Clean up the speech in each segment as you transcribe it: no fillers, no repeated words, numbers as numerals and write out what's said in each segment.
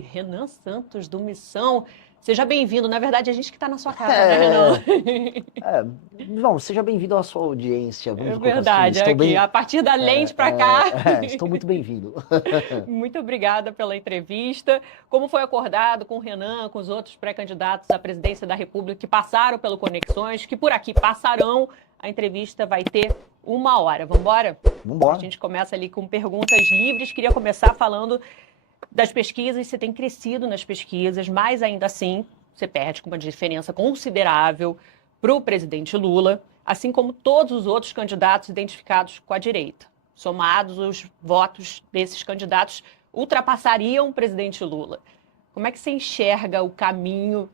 Renan Santos, do Missão. Seja bem-vindo. Na verdade, a gente que está na sua casa, né, Renan? Não, seja bem-vindo à sua audiência, É vamos colocar assim. verdade, Estou aqui, bem. a partir da lente para cá. Estou muito bem-vindo. Muito obrigada pela entrevista. Como foi acordado com o Renan, com os outros pré-candidatos à presidência da República que passaram pelo Conexões, que por aqui passarão, a entrevista vai ter 1 hora. Vamos embora? Vambora. A gente começa ali com perguntas livres. Queria começar falando das pesquisas. Você tem crescido nas pesquisas, mas ainda assim você perde com uma diferença considerável para o presidente Lula, assim como todos os outros candidatos identificados com a direita. Somados, os votos desses candidatos ultrapassariam o presidente Lula. Como é que você enxerga o caminho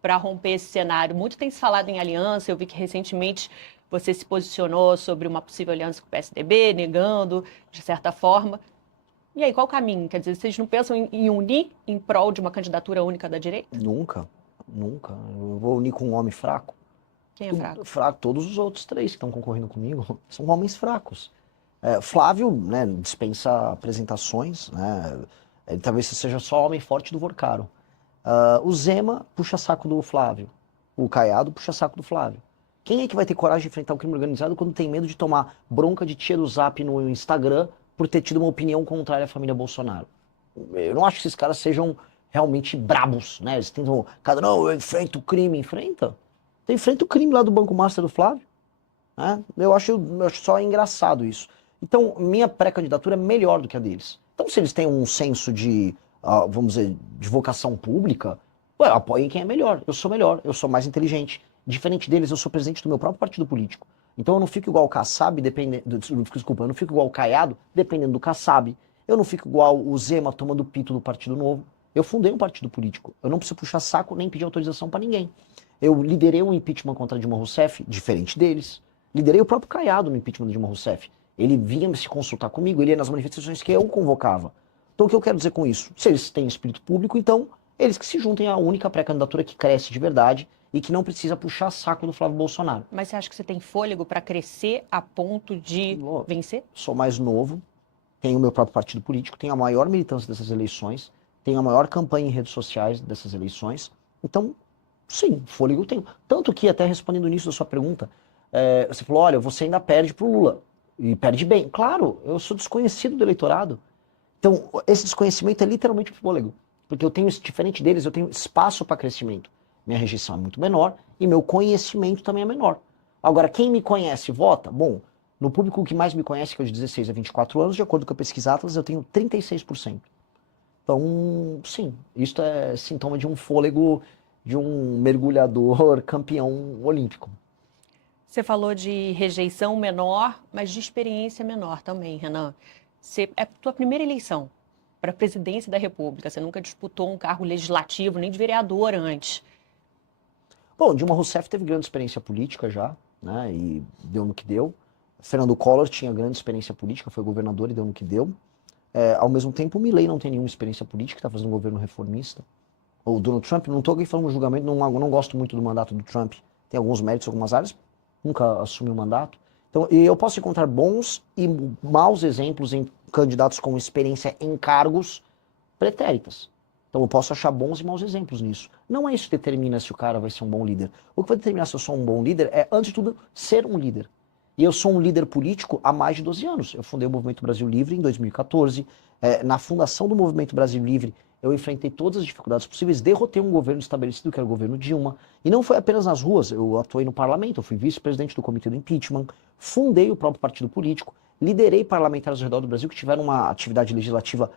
para romper esse cenário? Muito tem se falado em aliança. Eu vi que recentemente você se posicionou sobre uma possível aliança com o PSDB, negando, de certa forma. E aí, qual o caminho? Quer dizer, vocês não pensam em unir em prol de uma candidatura única da direita? Nunca, nunca. Eu vou unir com um homem fraco. Quem é fraco? Fraco, todos os outros três que estão concorrendo comigo são homens fracos. Flávio, né, dispensa apresentações, né? Ele talvez seja só o homem forte do Vorcaro. O Zema puxa saco do Flávio. O Caiado puxa saco do Flávio. Quem é que vai ter coragem de enfrentar o crime organizado quando tem medo de tomar bronca de tia do Zap no Instagram por ter tido uma opinião contrária à família Bolsonaro? Eu não acho que esses caras sejam realmente brabos, né? Eles tentam, não, eu enfrento o crime, enfrenta. Então enfrenta o crime lá do Banco Master do Flávio. Né? Eu acho só engraçado isso. Então, minha pré-candidatura é melhor do que a deles. Então, se eles têm um senso de, vamos dizer, de vocação pública, apoiem quem é melhor. Eu sou mais inteligente. Diferente deles, eu sou presidente do meu próprio partido político. Então eu não fico igual o Kassab, desculpa, eu não fico igual o Caiado, dependendo do Kassab. Eu não fico igual o Zema tomando pito do Partido Novo. Eu fundei um partido político. Eu não preciso puxar saco nem pedir autorização para ninguém. Eu liderei um impeachment contra Dilma Rousseff, diferente deles. Liderei o próprio Caiado no impeachment de Dilma Rousseff. Ele vinha se consultar comigo, ele ia nas manifestações que eu convocava. Então o que eu quero dizer com isso? Se eles têm espírito público, então eles que se juntem à única pré-candidatura que cresce de verdade e que não precisa puxar saco do Flávio Bolsonaro. Mas você acha que você tem fôlego para crescer a ponto de vencer? Sou mais novo, tenho o meu próprio partido político, tenho a maior militância dessas eleições, tenho a maior campanha em redes sociais dessas eleições. Então, sim, fôlego eu tenho. Tanto que, até respondendo nisso da sua pergunta, você falou, olha, você ainda perde pro Lula. E perde bem. Claro, eu sou desconhecido do eleitorado. Então, esse desconhecimento é literalmente fôlego. Porque eu tenho, diferente deles, eu tenho espaço para crescimento. Minha rejeição é muito menor e meu conhecimento também é menor. Agora, quem me conhece vota? Bom, no público que mais me conhece, que é de 16 a 24 anos, de acordo com a pesquisa Atlas, eu tenho 36%. Então, sim, isto é sintoma de um fôlego de um mergulhador campeão olímpico. Você falou de rejeição menor, mas de experiência menor também, Renan. É a tua primeira eleição para a presidência da República. Você nunca disputou um cargo legislativo, nem de vereador antes. Bom, Dilma Rousseff teve grande experiência política já, né, e deu no que deu. Fernando Collor tinha grande experiência política, foi governador e deu no que deu. Ao mesmo tempo, o Milei não tem nenhuma experiência política, está fazendo um governo reformista. O Donald Trump, não estou aqui falando um julgamento, não gosto muito do mandato do Trump. Tem alguns méritos em algumas áreas, nunca assumiu o mandato. Então, eu posso encontrar bons e maus exemplos em candidatos com experiência em cargos pretéritas. Então eu posso achar bons e maus exemplos nisso. Não é isso que determina se o cara vai ser um bom líder. O que vai determinar se eu sou um bom líder é, antes de tudo, ser um líder. E eu sou um líder político há mais de 12 anos. Eu fundei o Movimento Brasil Livre em 2014. Na fundação do Movimento Brasil Livre, eu enfrentei todas as dificuldades possíveis, derrotei um governo estabelecido, que era o governo Dilma. E não foi apenas nas ruas, eu atuei no parlamento, eu fui vice-presidente do Comitê do Impeachment, fundei o próprio partido político, liderei parlamentares ao redor do Brasil que tiveram uma atividade legislativa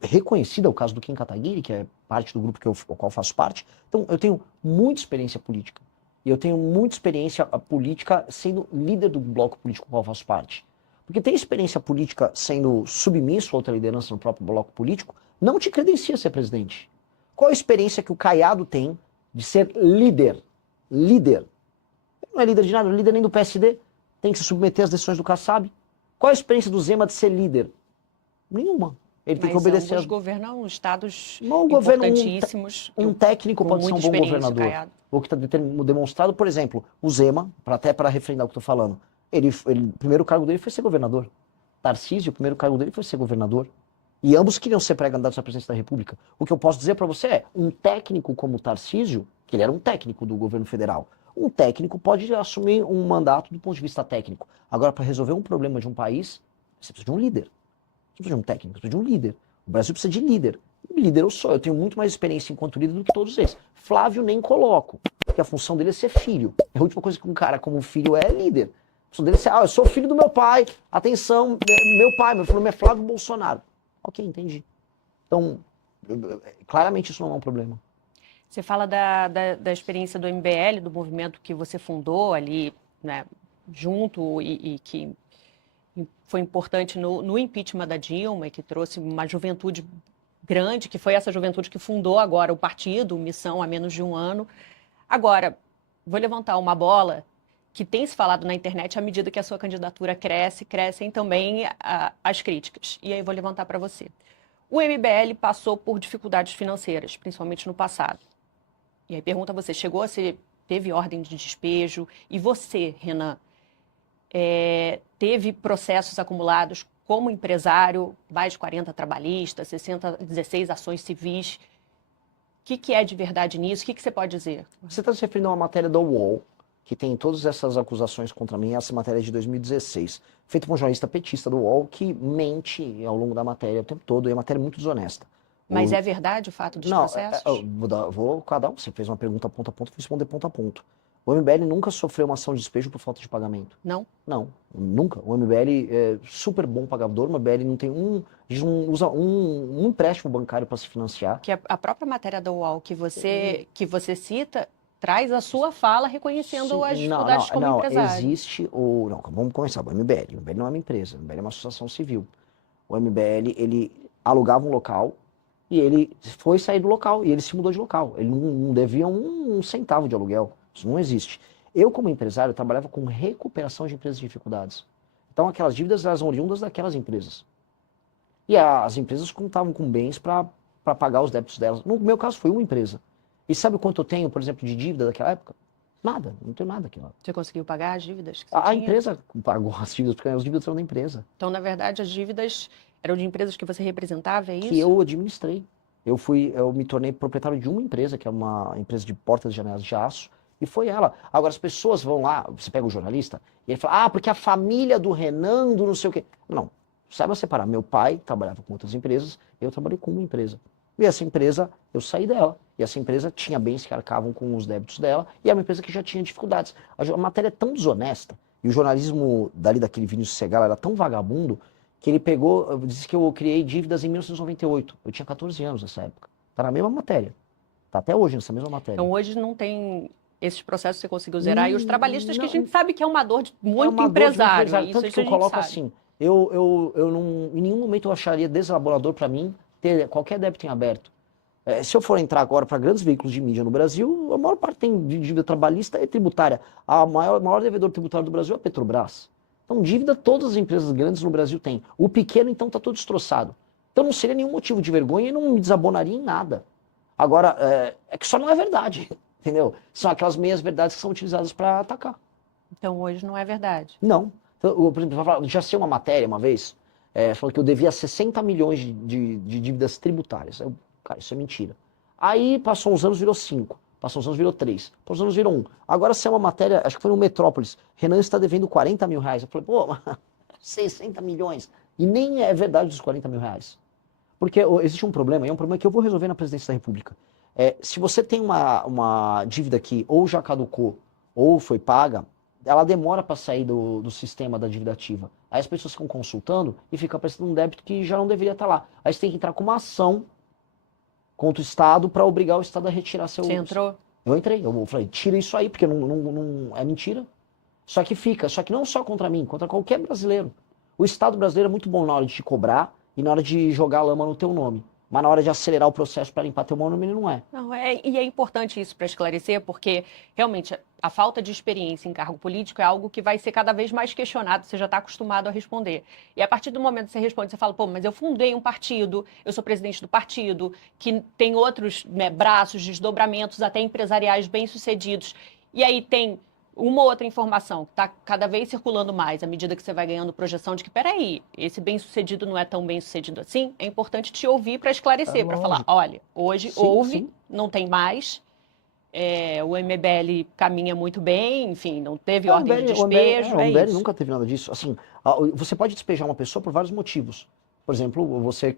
reconhecida, o caso do Kim Kataguiri, que é parte do grupo ao qual faço parte. Então, eu tenho muita experiência política. E eu tenho muita experiência política sendo líder do bloco político ao qual faço parte. Porque ter experiência política sendo submisso a outra liderança no próprio bloco político não te credencia a ser presidente. Qual a experiência que o Caiado tem de ser líder? Líder. Ele não é líder de nada, não é líder nem do PSD. Tem que se submeter às decisões do Kassab. Qual a experiência do Zema de ser líder? Nenhuma. Ele tem que obedecer. Ambos governam estados importantíssimos. Um técnico pode ser um bom governador. O que está demonstrado, por exemplo, o Zema, até para refrendar o que eu estou falando, o primeiro cargo dele foi ser governador. Tarcísio, o primeiro cargo dele foi ser governador. E ambos queriam ser pré-candidatos à presidência da República. O que eu posso dizer para você é, um técnico como o Tarcísio, que ele era um técnico do governo federal, um técnico pode assumir um mandato do ponto de vista técnico. Agora, para resolver um problema de um país, você precisa de um líder. Você precisa de um técnico, você precisa de um líder. O Brasil precisa de líder. Líder eu sou, eu tenho muito mais experiência enquanto líder do que todos eles. Flávio nem coloco, porque a função dele é ser filho. É a última coisa que um cara como filho é líder. A função dele é ser, eu sou filho do meu pai, atenção, meu nome é Flávio Bolsonaro. Ok, entendi. Então, claramente isso não é um problema. Você fala da experiência do MBL, do movimento que você fundou ali, né, junto e que foi importante no impeachment da Dilma, e que trouxe uma juventude grande, que foi essa juventude que fundou agora o partido, Missão, há menos de um ano. Agora, vou levantar uma bola que tem se falado na internet à medida que a sua candidatura cresce, crescem também as críticas. E aí vou levantar para você. O MBL passou por dificuldades financeiras, principalmente no passado. E aí pergunta a você, teve ordem de despejo? E você, Renan, teve processos acumulados como empresário, mais de 40 trabalhistas, 16 ações civis. O que é de verdade nisso? O que você pode dizer? Você está se referindo a uma matéria do UOL, que tem todas essas acusações contra mim, essa matéria é de 2016, feita por um jornalista petista do UOL, que mente ao longo da matéria o tempo todo, e a matéria é muito desonesta. Mas é verdade o fato dos processos? Vou cada um. Você fez uma pergunta ponto a ponto, vou responder ponto a ponto. O MBL nunca sofreu uma ação de despejo por falta de pagamento. Não? Não, nunca. O MBL é super bom pagador, o MBL não tem a gente não usa um empréstimo bancário para se financiar. Que a própria matéria da UOL que você cita traz a sua fala reconhecendo as dificuldades como empresário. Existe Não, vamos começar. O MBL não é uma empresa, o MBL é uma associação civil. O MBL, ele alugava um local e ele foi sair do local e ele se mudou de local. Ele não devia um centavo de aluguel. Isso não existe. Eu, como empresário, trabalhava com recuperação de empresas de dificuldades. Então, aquelas dívidas eram oriundas daquelas empresas. E as empresas contavam com bens para pagar os débitos delas. No meu caso, foi uma empresa. E sabe quanto eu tenho, por exemplo, de dívida daquela época? Nada, não tenho nada aqui. Você conseguiu pagar as dívidas que você A tinha? empresa pagou as dívidas, porque as dívidas eram da empresa. Então, na verdade, as dívidas eram de empresas que você representava, é isso? Que eu administrei. Eu me tornei proprietário de uma empresa, que é uma empresa de portas e janelas de aço, e foi ela. Agora, as pessoas vão lá, você pega o jornalista, e ele fala, porque a família do Renan, do não sei o quê. Não, saiba separar. Meu pai trabalhava com outras empresas, eu trabalhei com uma empresa. E essa empresa, eu saí dela. E essa empresa tinha bens que arcavam com os débitos dela, e é uma empresa que já tinha dificuldades. A matéria é tão desonesta, e o jornalismo daquele Vinícius Segal era tão vagabundo, que ele disse que eu criei dívidas em 1998. Eu tinha 14 anos nessa época. Tá na mesma matéria. Tá até hoje nessa mesma matéria. Então hoje não tem esses processos que você conseguiu zerar, e os trabalhistas que a gente sabe que é uma dor de muito empresário. Tanto que eu coloco assim, eu não, em nenhum momento eu acharia deselaborador para mim ter qualquer débito em aberto. Se eu for entrar agora para grandes veículos de mídia no Brasil, a maior parte tem de dívida trabalhista e tributária. O maior devedor tributário do Brasil é a Petrobras. Então, dívida todas as empresas grandes no Brasil têm. O pequeno, então, está todo destroçado. Então, não seria nenhum motivo de vergonha e não me desabonaria em nada. Agora, é que só não é verdade, entendeu? São aquelas meias verdades que são utilizadas para atacar. Então, hoje não é verdade. Não. Então, por exemplo, já sei uma matéria uma vez, falou que eu devia 60 milhões de dívidas tributárias. Cara, isso é mentira. Aí, passou uns anos, virou 5. Passou uns anos, virou 3. Passou uns anos, virou 1. Agora, se é uma matéria, acho que foi no Metrópolis, Renan está devendo 40 mil reais. Eu falei, 60 milhões. E nem é verdade dos 40 mil reais. Porque existe um problema, e é um problema que eu vou resolver na presidência da República. Se você tem uma dívida que ou já caducou ou foi paga, ela demora para sair do sistema da dívida ativa. Aí as pessoas ficam consultando e fica aparecendo um débito que já não deveria estar lá. Aí você tem que entrar com uma ação contra o Estado para obrigar o Estado a retirar seu... Você entrou? Eu entrei, eu falei, tira isso aí, porque não é mentira. Só que não só contra mim, contra qualquer brasileiro. O Estado brasileiro é muito bom na hora de te cobrar e na hora de jogar lama no teu nome. Mas na hora de acelerar o processo para limpar teu nome, ele não é. Não, e é importante isso para esclarecer, porque realmente a falta de experiência em cargo político é algo que vai ser cada vez mais questionado, você já está acostumado a responder. E a partir do momento que você responde, você fala, mas eu fundei um partido, eu sou presidente do partido, que tem outros braços, desdobramentos, até empresariais bem-sucedidos. E aí tem uma outra informação que está cada vez circulando mais à medida que você vai ganhando projeção de que, peraí, esse bem-sucedido não é tão bem-sucedido assim, é importante te ouvir para esclarecer, para falar, lógico. olha, hoje Sim, houve, sim. não tem mais, o MBL caminha muito bem, enfim, não teve É, ordem de despejo, o é MBL isso. nunca teve nada disso. Assim, você pode despejar uma pessoa por vários motivos. Por exemplo, você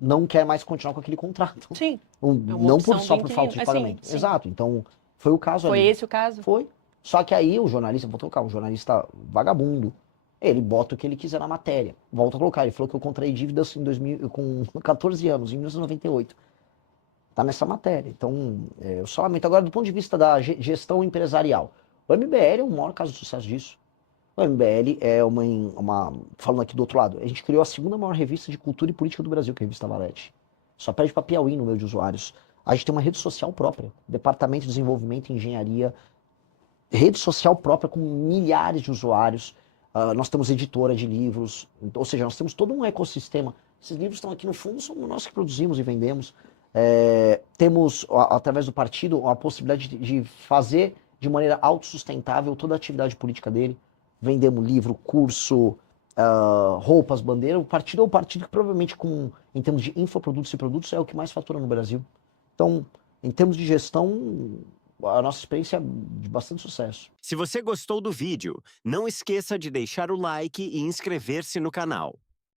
não quer mais continuar com aquele contrato. Sim, é uma Não opção só do por falta inquilino. de pagamento. Sim. Exato. Então, foi o caso Foi ali. esse o caso? Foi. Só que aí o jornalista, vou colocar, um jornalista vagabundo, ele bota o que ele quiser na matéria. Volta a colocar, ele falou que eu contraí dívidas em 2000, com 14 anos, em 1998. Tá nessa matéria. Então, eu só lamento. Agora, do ponto de vista da gestão empresarial, o MBL é o maior caso de sucesso disso. O MBL é falando aqui do outro lado, a gente criou a segunda maior revista de cultura e política do Brasil, que é a revista Valete. Só perde para Piauí no meio de usuários. A gente tem uma rede social própria, Departamento de Desenvolvimento e Engenharia, rede social própria com milhares de usuários. Nós temos editora de livros, ou seja, nós temos todo um ecossistema. Esses livros estão aqui no fundo, somos nós que produzimos e vendemos. Temos, através do partido, a possibilidade de fazer de maneira autossustentável toda a atividade política dele. Vendemos livro, curso, roupas, bandeira. O partido é o partido que provavelmente, em termos de infoprodutos e produtos, é o que mais fatura no Brasil. Então, em termos de gestão, a nossa experiência é de bastante sucesso. Se você gostou do vídeo, não esqueça de deixar o like e inscrever-se no canal.